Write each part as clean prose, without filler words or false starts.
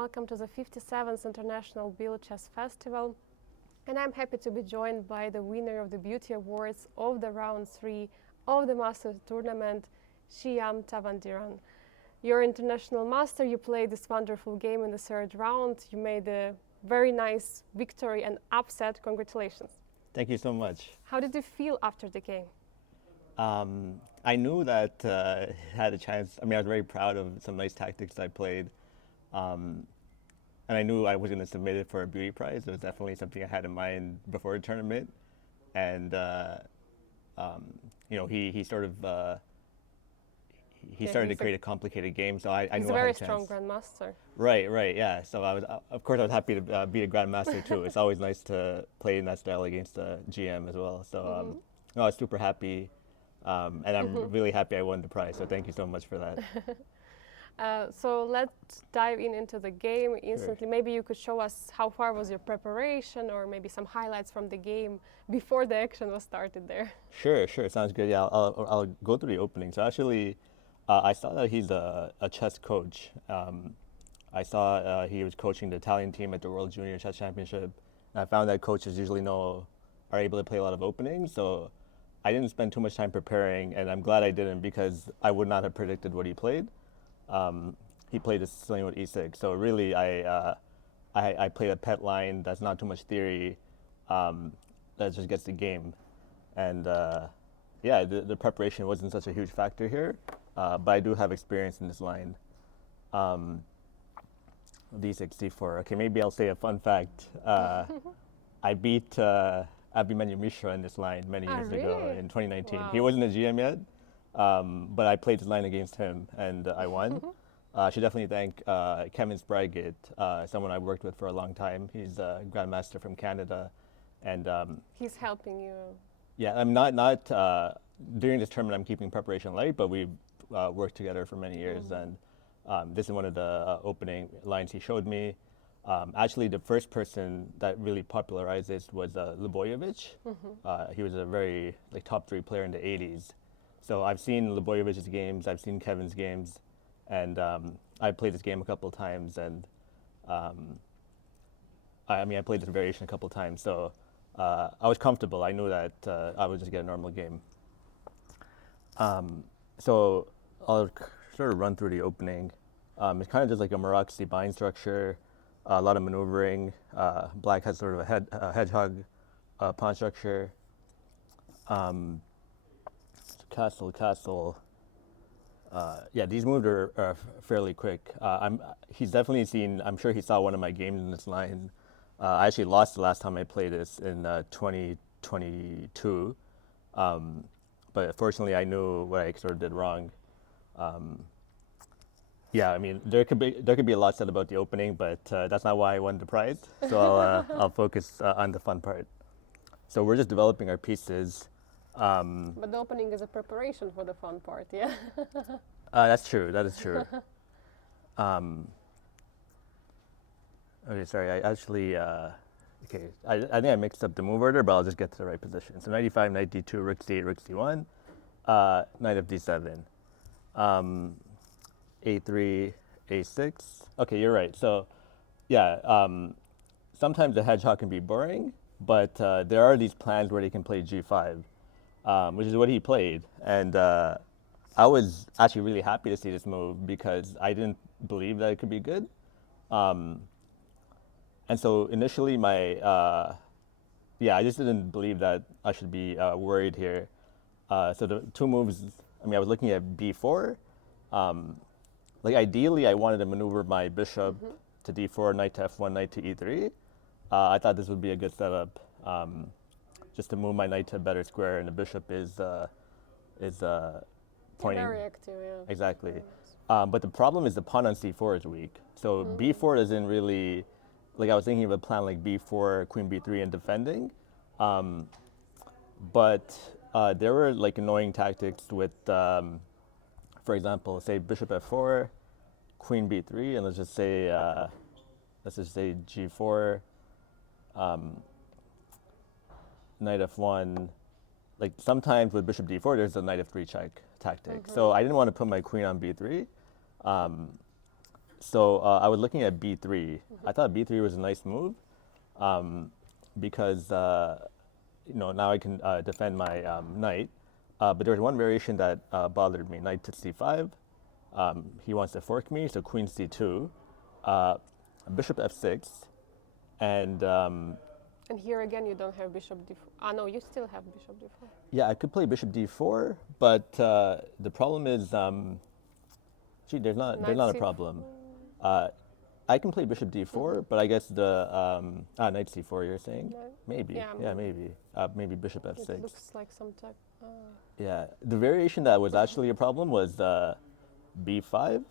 Welcome to the 57th International Bill Chess Festival. And I'm happy to be joined by the winner of the Beauty Awards of the Round 3 of the Masters Tournament, Shiyam Thavandiran. You're international master, you played this wonderful game in the third round. You made a very nice victory and upset. Congratulations. Thank you so much. How did you feel after the game? I knew that I had a chance. I was very proud of some nice tactics I played. And I knew I was going to submit it for a beauty prize. It was definitely something I had in mind before the tournament. And, he sort of, he started to create a complicated game. So I knew I had a chance. He's a very strong grandmaster. Right, yeah. So of course, I was happy to be a grandmaster too. It's always nice to play in that style against a GM as well. So I was super happy. And I'm really happy I won the prize, so thank you so much for that. So let's dive into the game instantly. Sure. Maybe you could show us how far was your preparation, or maybe some highlights from the game before the action was started there. Sure, sounds good. Yeah, I'll go through the opening. So actually, I saw that he's a chess coach. I saw he was coaching the Italian team at the World Junior Chess Championship. And I found that coaches usually are able to play a lot of openings, so I didn't spend too much time preparing, and I'm glad I didn't because I would not have predicted what he played. He played a Sicilian with e6, so really I played a pet line that's not too much theory, that just gets the game. And the preparation wasn't such a huge factor here, but I do have experience in this line. D6, D4. Okay, maybe I'll say a fun fact. I beat Abhimanyu Mishra in this line many years ago in 2019. Wow. He wasn't a GM yet, but I played this line against him and I won. I should definitely thank Kevin Sprigate, someone I've worked with for a long time. He's a grandmaster from Canada, and he's helping you. Yeah, I'm not during this tournament. I'm keeping preparation light, but we've worked together for many years, and this is one of the opening lines he showed me. Actually, the first person that really popularized this was Lebojevic. He was a very top 3 player in the 80s. So I've seen Lebojevic's games, I've seen Kevin's games, and I played this game a couple of times, and I played this variation a couple of times. So I was comfortable. I knew that I would just get a normal game. So I'll sort of run through the opening. It's kind of just like a Maroczy bind structure. A lot of maneuvering. Black has sort of a hedgehog pawn structure. Castle. Yeah, these moves are fairly quick. He's definitely seen. I'm sure he saw one of my games in this line. I actually lost the last time I played this in 2022. But fortunately, I knew what I sort of did wrong. Yeah, there could be a lot said about the opening, but that's not why I won the prize. So I'll focus on the fun part. So we're just developing our pieces. But the opening is a preparation for the fun part, yeah? That's true. That is true. Okay, sorry. I actually I think I mixed up the move order, but I'll just get to the right position. So 95, knight d2, rook c8, rook c1, knight of d7. A3, A6. Okay, you're right. So, yeah, sometimes the hedgehog can be boring, but there are these plans where they can play G5, which is what he played. And I was actually really happy to see this move because I didn't believe that it could be good. And so initially I just didn't believe that I should be worried here. So the two moves, I was looking at B4. Ideally, I wanted to maneuver my bishop to d4, knight to f1, knight to e3. I thought this would be a good setup, just to move my knight to a better square, and the bishop is pointing. Very active, yeah. Exactly. But the problem is the pawn on c4 is weak. So b4 doesn't really, I was thinking of a plan like b4, queen b3, and defending. But there were annoying tactics with. For example, say bishop f4, queen b3, and let's just say g4, knight f1. Sometimes with bishop d4, there's a knight f3 check tactic. So I didn't want to put my queen on b3. So I was looking at b3. I thought b3 was a nice move because now I can defend my knight. But there was one variation that bothered me: knight to c5. He wants to fork me, so queen c2, bishop f6, and And here again, you don't have bishop d4. Ah, no, you still have bishop d4. yeah, I could play bishop d4, but the problem is, there's not a problem. I can play bishop d4, but I guess the knight c4. You're saying No. maybe, Yeah, maybe bishop It f6. looks like some type. Yeah, the variation that was actually a problem was b5,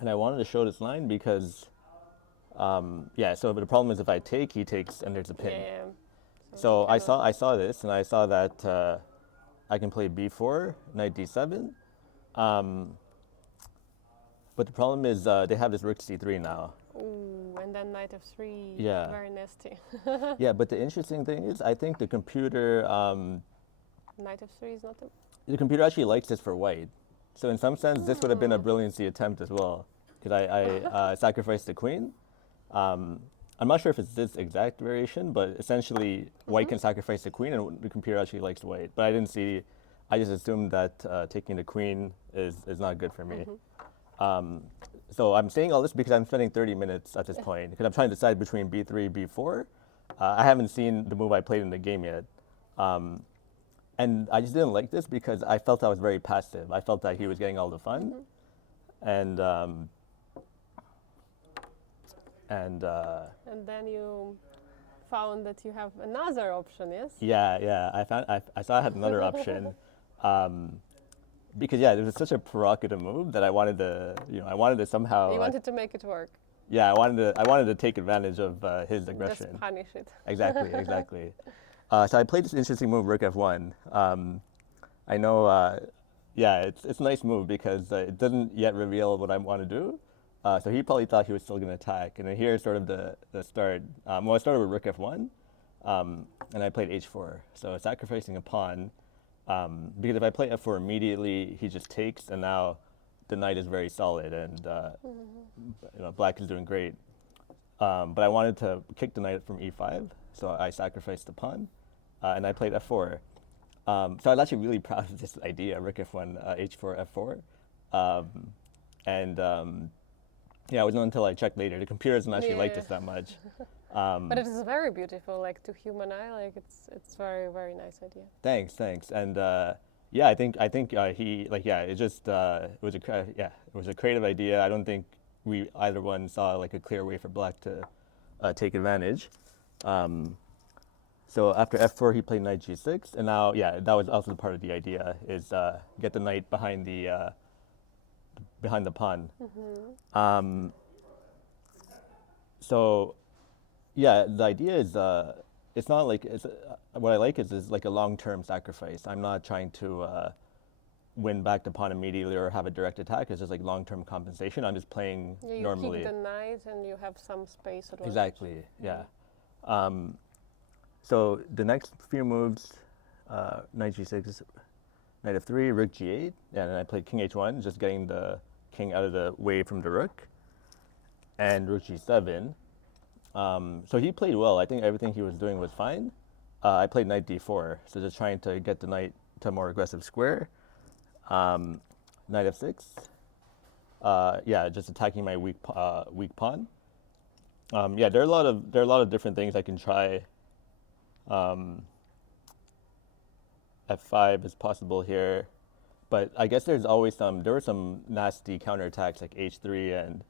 and I wanted to show this line because so the problem is if I take, he takes, and there's a pin. Yeah. So you I cannot- saw this, and I saw that I can play b4, knight d7, but the problem is they have this rook c3 now. Ooh, and then knight f3. Yeah. Very nasty. Yeah, but the interesting thing is I think the computer Knight f3 is not a. the computer actually likes this for white. So in some sense, this would have been a brilliancy attempt as well, because I sacrificed the queen. I'm not sure if it's this exact variation, but essentially white can sacrifice the queen, and the computer actually likes white. But I didn't see. I just assumed that taking the queen is not good for me. So I'm saying all this because I'm spending 30 minutes at this point, because I'm trying to decide between b3, b4. I haven't seen the move I played in the game yet. And I just didn't like this because I felt I was very passive. I felt that he was getting all the fun. And And then you found that you have another option, yes? yeah, I saw I had another option. Because it was such a provocative move that I wanted to somehow. You wanted to make it work. Yeah, I wanted to take advantage of his aggression. Just punish it. Exactly. So I played this interesting move, rook f1. I know, it's a nice move because it doesn't yet reveal what I want to do. So he probably thought he was still going to attack. And then here's sort of the start. I started with rook f1, and I played h4. So sacrificing a pawn, because if I play f4 immediately, he just takes, and now the knight is very solid, and black is doing great. But I wanted to kick the knight from e5, so I sacrificed the pawn, and I played f4. So I was actually really proud of this idea, rook f1, h4, f4. It wasn't until I checked later. The computer doesn't actually like this that much. But it is very beautiful, like to human eye, like it's very, very nice idea. Thanks. And I think he it was a creative idea. I don't think we either one saw like a clear way for black to take advantage. So after f4, he played knight g6, and now that was also part of the idea, is get the knight behind the pawn. The idea is it's not like what I like is like a long-term sacrifice. I'm not trying to win back the pawn immediately or have a direct attack. It's just like long-term compensation. I'm just playing You normally. keep the knight and you have some space advantage. Exactly. Yeah. So the next few moves, knight g6, knight f3, rook g8, and then I played king h1, just getting the king out of the way from the rook, and rook g7. So he played well. I think everything he was doing was fine. I played knight d4, so just trying to get the knight to a more aggressive square. Knight f6. Just attacking my weak pawn. There are a lot of different things I can try. F5 is possible here, but I guess there were some nasty counterattacks like h3, and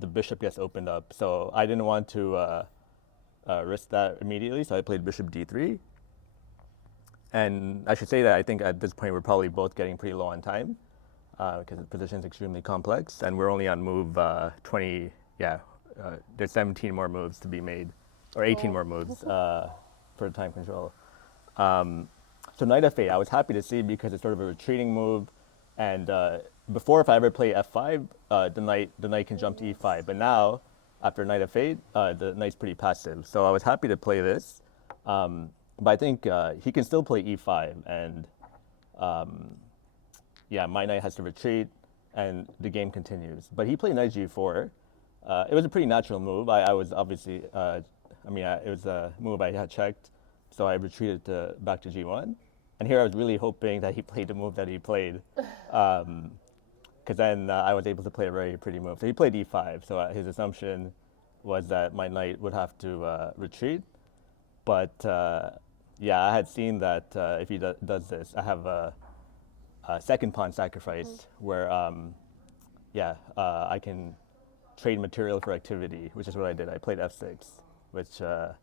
the bishop gets opened up. So I didn't want to risk that immediately, so I played bishop d3. And I should say that I think at this point we're probably both getting pretty low on time because the position is extremely complex, and we're only on move 20. There's 17 more moves to be made, or 18 more moves for time control. So knight f8, I was happy to see because it's sort of a retreating move, and before, if I ever play f5, the knight can jump to e5. But now, after knight f8, the knight's pretty passive. So I was happy to play this. But I think he can still play e5, and my knight has to retreat. and the game continues. But he played knight g4. It was a pretty natural move. I was obviously, it was a move I had checked, so I retreated back to g1. And here I was really hoping that he played the move that he played, because then I was able to play a very pretty move. So he played e5, so his assumption was that my knight would have to retreat. But yeah, I had seen that if he does this, I have a second pawn sacrifice where, I can trade material for activity, which is what I did. I played f6, which, I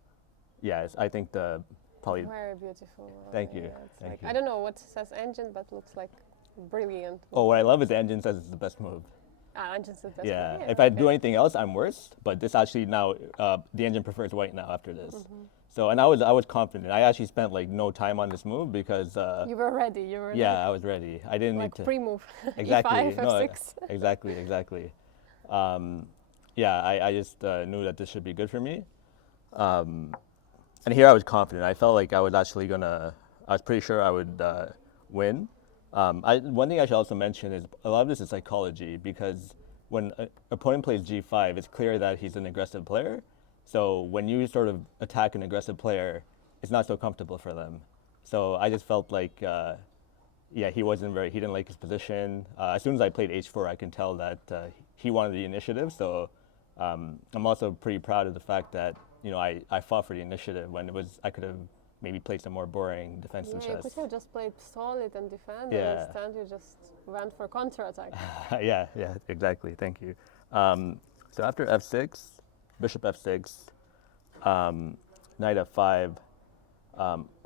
think probably. Very beautiful. Thank you. Yeah, Thank like, you. I don't know what says engine, but looks like brilliant. Oh, what I love is the engine says it's the best move. Engine says best. Yeah. move. If I do anything else, I'm worse. But this actually now, the engine prefers white now after this. So, and I was confident. I actually spent like no time on this move because. You were ready. You were. Yeah, I was ready. I didn't like need to. pre-move. Exactly. E5, No, F6. exactly. I just knew that this should be good for me. And here I was confident. I felt like I was actually I was pretty sure I would win. One thing I should also mention is a lot of this is psychology, because when an opponent plays g5, it's clear that he's an aggressive player. So when you sort of attack an aggressive player, it's not so comfortable for them. So I just felt like, he didn't like his position. As soon as I played h4, I can tell that he wanted the initiative. So I'm also pretty proud of the fact that, I fought for the initiative when I could have maybe played some more boring defensive You chess. could have just played solid and defend, Yeah. and instead you just went for counterattack. yeah, exactly. Thank you. So after f6, bishop f6, knight f5.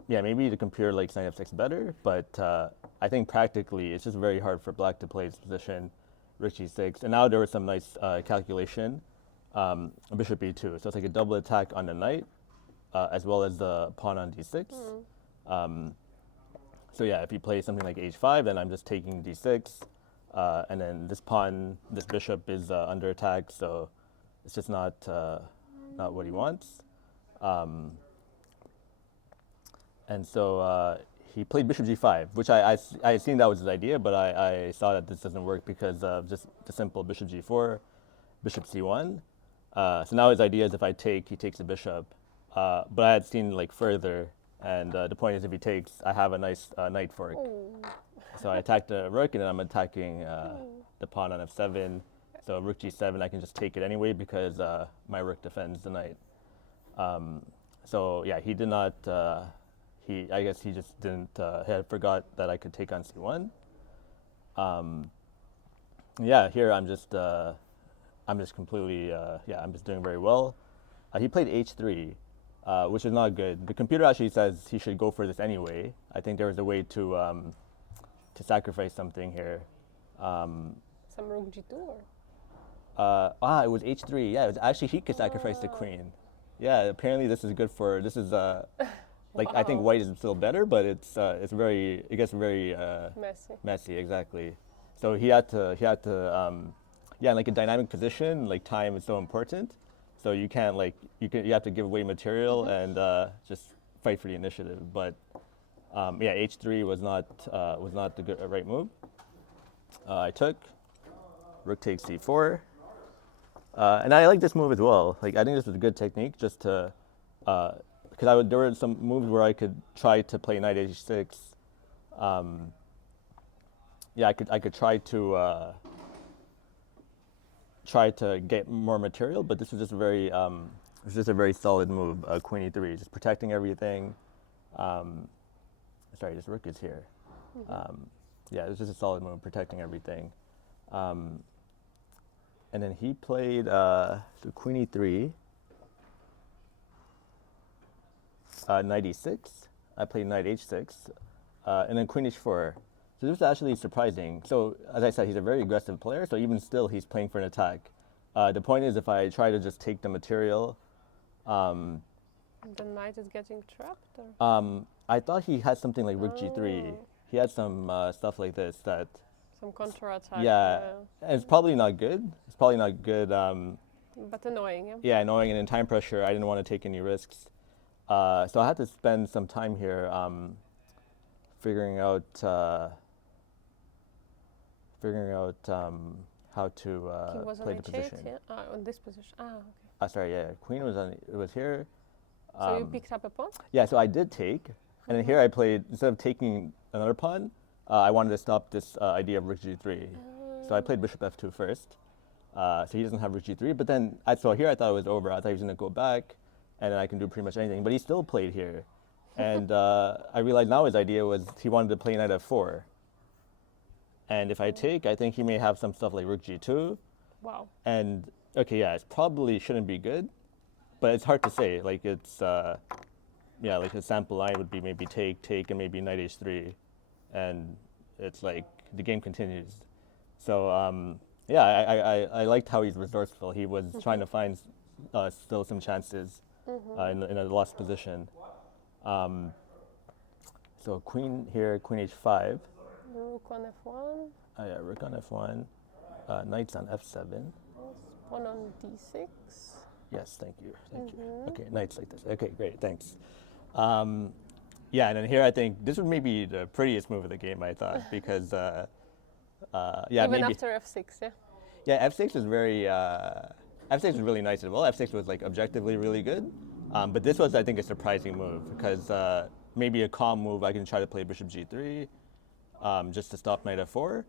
Maybe the computer likes knight f6 better, but I think practically it's just very hard for black to play his position, rook g6. And now there was some nice calculation, bishop e2. So it's like a double attack on the knight, as well as the pawn on d6. So yeah, if you play something like h5, then I'm just taking d6, and then this bishop is under attack, so it's just not what he wants. And so he played bishop g5, which I seen that was his idea, but I saw that this doesn't work because of just the simple bishop g4, bishop c1. So now his idea is if I take, he takes the bishop. But I had seen like further, and the point is if he takes, I have a nice knight fork. So I attack the rook, and then I'm attacking the pawn on f7. So rook g7, I can just take it anyway because my rook defends the knight. So yeah, he did not. I guess he just didn't. He had forgot that I could take on c1. Here I'm just completely. I'm just doing very well. He played h3. Which is not good. The computer actually says he should go for this anyway. I think there was a way to sacrifice something here. Some rook g2 or? It was h3. Yeah, it was actually he could sacrifice the queen. Yeah, apparently this is good for, this is like I think white is still better, but it gets very messy, exactly. So he had to like a dynamic position, like time is so important. So you can't you have to give away material and just fight for the initiative. But h3 was not the right move. I took rook takes c4, and I like this move as well. Like I think this was a good technique, just to because there were some moves where I could try to play knight h6. I could try to get more material, but this was just a very solid move. Queen e3, just protecting everything. Sorry, this rook is here. It was just a solid move, protecting everything. And then he played so queen e3, knight e6. I played knight h6, and then queen h4. So this was actually surprising. So as I said, he's a very aggressive player, so even still he's playing for an attack. The point is if I try to just take the material... the knight is getting trapped? Or? I thought he had something like rook g3. He had some stuff like this that... Some counterattack. And it's probably not good. But annoying, yeah? Yeah, annoying, and in time pressure, I didn't want to take any risks. So I had to spend some time here figuring out figuring out how to King was on play the H8, position. yeah? On this position. Okay. Sorry, yeah, queen was here. So you picked up a pawn? Yeah, so I did take, and then here I played, instead of taking another pawn, I wanted to stop this idea of rook g3. So I played bishop f2 first. So he doesn't have rook g3, but then, so here I thought it was over. I thought he was going to go back, and then I can do pretty much anything. But he still played here. And I realized now his idea was he wanted to play knight f4. And if I take, I think he may have some stuff like rook g2. Wow. And, okay, yeah, it probably shouldn't be good, but it's hard to say. Like, it's, yeah, like a sample line would be maybe take, and maybe knight h3. And it's like, the game continues. So, yeah, I liked how he's resourceful. He was trying to find still some chances in a lost position. So queen here, queen h5. Rook on f1. Yeah, rook on f1. Knight's on f7. Pawn on d6. Yes, thank you. Thank you. Okay, knight's like this. Okay, great, thanks. Yeah, and then here I think this was maybe the prettiest move of the game, I thought, because yeah, Even maybe after f6, yeah? yeah, f6 was very f6 was really nice as well. F6 was like objectively really good, but this was I think a surprising move because maybe a calm move. I can try to play bishop g3 just to stop knight f4,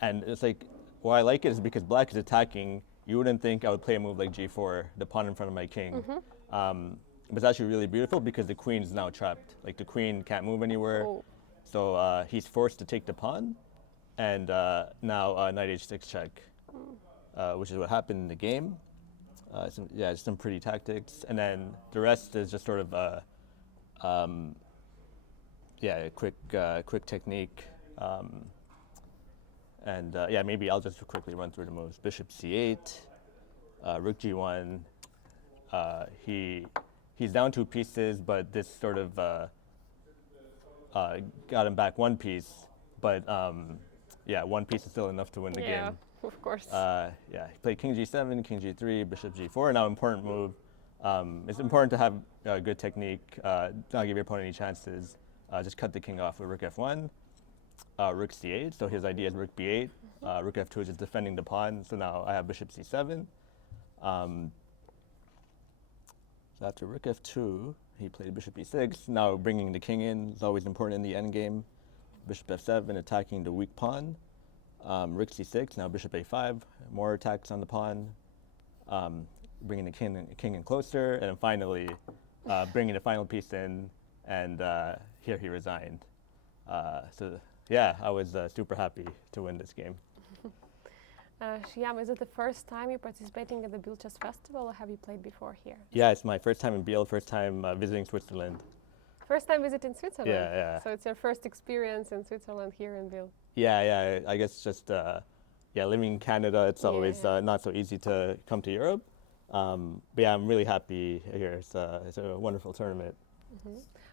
and it's like why I like it is because black is attacking. You wouldn't think I would play a move like g4, the pawn in front of my king. But it's actually really beautiful because the queen is now trapped. Like the queen can't move anywhere, so he's forced to take the pawn, and now knight h6 check, which is what happened in the game. Yeah, some pretty tactics, and then the rest is just sort of yeah, quick technique, and yeah, maybe I'll just quickly run through the moves. Bishop c8, rook g1. He's down 2 pieces, but this sort of got him back 1 piece. But yeah, 1 piece is still enough to win the game. Yeah, of course. Yeah, he played king g7, king g3, bishop g4. Now, important move. It's important to have good technique, not give your opponent any chances. Just cut the king off with rook f1, rook c8. So his idea is rook b8. Rook f2 is just defending the pawn. So now I have bishop c7. So after rook f2, he played bishop e6. Now bringing the king in is always important in the endgame. Bishop f7, attacking the weak pawn. Rook c6, now bishop a5, more attacks on the pawn. Bringing the king in closer, and then finally bringing the final piece in, and here he resigned. So yeah, I was super happy to win this game. Shiyam, is it the first time you're participating at the Bill Chess Festival, or have you played before here? Yeah, it's my first time in Biel, first time visiting Switzerland. First time visiting Switzerland? Yeah, yeah. So it's your first experience in Switzerland here in Biel? Yeah, yeah. I guess just yeah, living in Canada, it's always not so easy to come to Europe. But yeah, I'm really happy here. It's a wonderful tournament.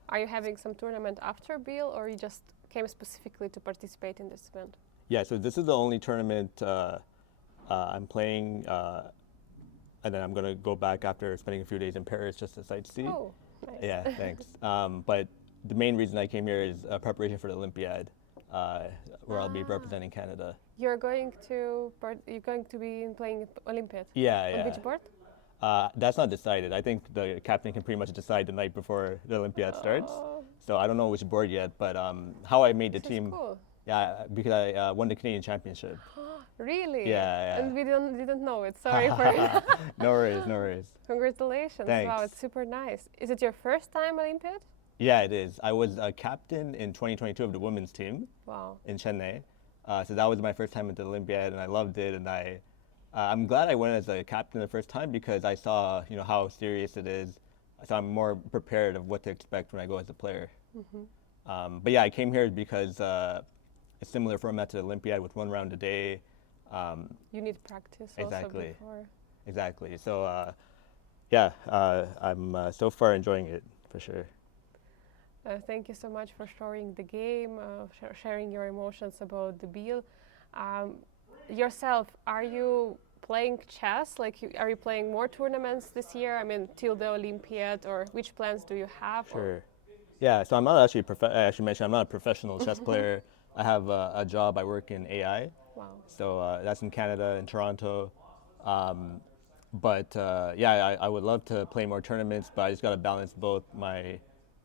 Are you having some tournament after Biel, or you just came specifically to participate in this event? Yeah, so this is the only tournament I'm playing, and then I'm going to go back after spending a few days in Paris just to sightsee. Oh, nice. Yeah, thanks. But the main reason I came here is preparation for the Olympiad, where I'll be representing Canada. You're going to be playing Olympiad? Yeah, On yeah. which board? That's not decided. I think the captain can pretty much decide the night before the Olympiad starts. So I don't know which board yet, but how I made the This team. is cool. Yeah, because I won the Canadian Championship. Really? Yeah, yeah. And we didn't know it. Sorry for No worries, no worries. Congratulations. Thanks. Wow, it's super nice. Is it your first time Olympiad? Yeah, it is. I was a captain in 2022 of the women's team Wow. in Chennai. So that was my first time at the Olympiad, and I loved it. And I'm glad I went as a captain the first time because I saw, how serious it is. So I'm more prepared of what to expect when I go as a player. But yeah, I came here because a similar format to the Olympiad with 1 round a day. You need practice Exactly. also before. Exactly. So yeah, I'm so far enjoying it for sure. Thank you so much for sharing the game, sharing your emotions about the Biel. Yourself, are you playing chess? Are you playing more tournaments this year? I mean, till the Olympiad, or which plans do you have? Sure. Yeah, so I'm not actually, I should mention, I'm not a professional chess player. I have a job. I work in AI. Wow. So that's in Canada, in Toronto. Um, but yeah, I would love to play more tournaments, but I just got to balance both my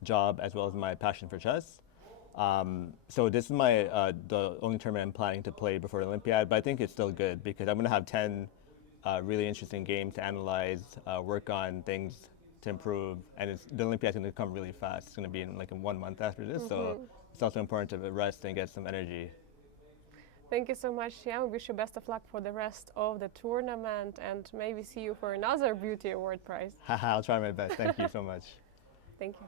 job as well as my passion for chess. So this is my the only tournament I'm planning to play before the Olympiad, but I think it's still good because I'm gonna have 10 really interesting games to analyze, work on things to improve, and the Olympiad's gonna come really fast. It's gonna be in 1 month after this, so it's also important to rest and get some energy. Thank you so much, Shiyam. Wish you best of luck for the rest of the tournament and maybe see you for another Beauty Award prize. I'll try my best. Thank you so much. Thank you.